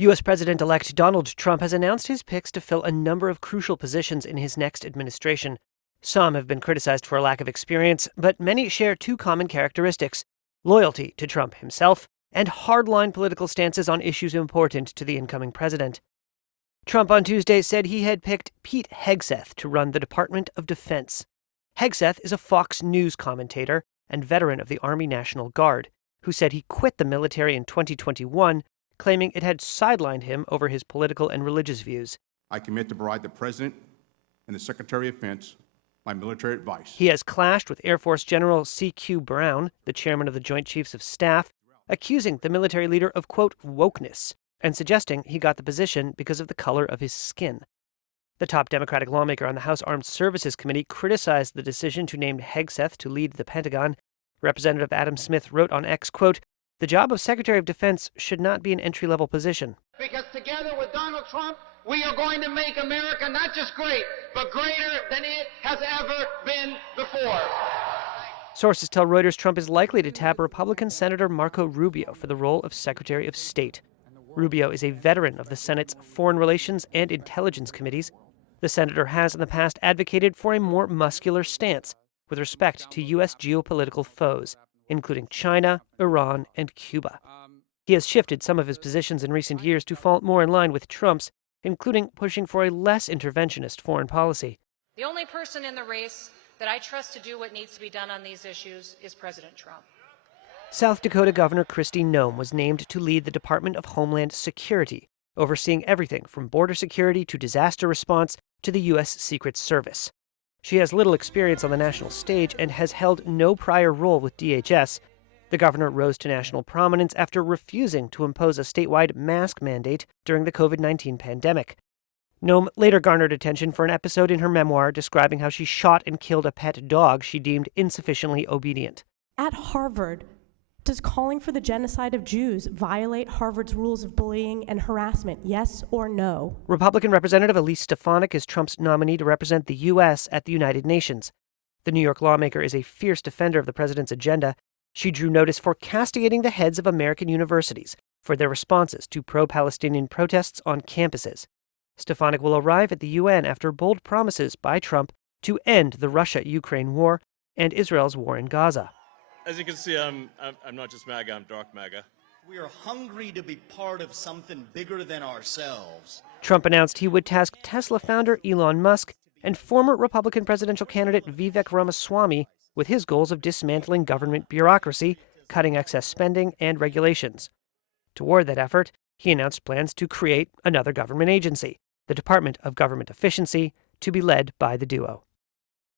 U.S. President-elect Donald Trump has announced his picks to fill a number of crucial positions in his next administration. Some have been criticized for a lack of experience, but many share two common characteristics: loyalty to Trump himself and hardline political stances on issues important to the incoming president. Trump on Tuesday said he had picked Pete Hegseth to run the Department of Defense. Hegseth is a Fox News commentator and veteran of the Army National Guard, who said he quit the military in 2021, claiming it had sidelined him over his political and religious views. I commit to provide the President and the Secretary of Defense my military advice. He has clashed with Air Force General C.Q. Brown, the chairman of the Joint Chiefs of Staff, accusing the military leader of, quote, wokeness, and suggesting he got the position because of the color of his skin. The top Democratic lawmaker on the House Armed Services Committee criticized the decision to name Hegseth to lead the Pentagon. Representative Adam Smith wrote on X, quote, "The job of Secretary of Defense should not be an entry-level position." Because together with Donald Trump, we are going to make America not just great, but greater than it has ever been before. Sources tell Reuters Trump is likely to tap Republican Senator Marco Rubio for the role of Secretary of State. Rubio is a veteran of the Senate's Foreign Relations and Intelligence Committees. The senator has in the past advocated for a more muscular stance with respect to U.S. geopolitical foes, including China, Iran, and Cuba. He has shifted some of his positions in recent years to fall more in line with Trump's, including pushing for a less interventionist foreign policy. The only person in the race that I trust to do what needs to be done on these issues is President Trump. South Dakota Governor Kristi Noem was named to lead the Department of Homeland Security, overseeing everything from border security to disaster response to the U.S. Secret Service. She has little experience on the national stage and has held no prior role with DHS. The governor rose to national prominence after refusing to impose a statewide mask mandate during the COVID-19 pandemic. Noem later garnered attention for an episode in her memoir describing how she shot and killed a pet dog she deemed insufficiently obedient. At Harvard, does calling for the genocide of Jews violate Harvard's rules of bullying and harassment, yes or no? Republican Representative Elise Stefanik is Trump's nominee to represent the U.S. at the United Nations. The New York lawmaker is a fierce defender of the president's agenda. She drew notice for castigating the heads of American universities for their responses to pro-Palestinian protests on campuses. Stefanik will arrive at the UN after bold promises by Trump to end the Russia-Ukraine war and Israel's war in Gaza. As you can see, I'm not just MAGA, I'm dark MAGA. We are hungry to be part of something bigger than ourselves. Trump announced he would task Tesla founder Elon Musk and former Republican presidential candidate Vivek Ramaswamy with his goals of dismantling government bureaucracy, cutting excess spending, and regulations. Toward that effort, he announced plans to create another government agency, the Department of Government Efficiency, to be led by the duo.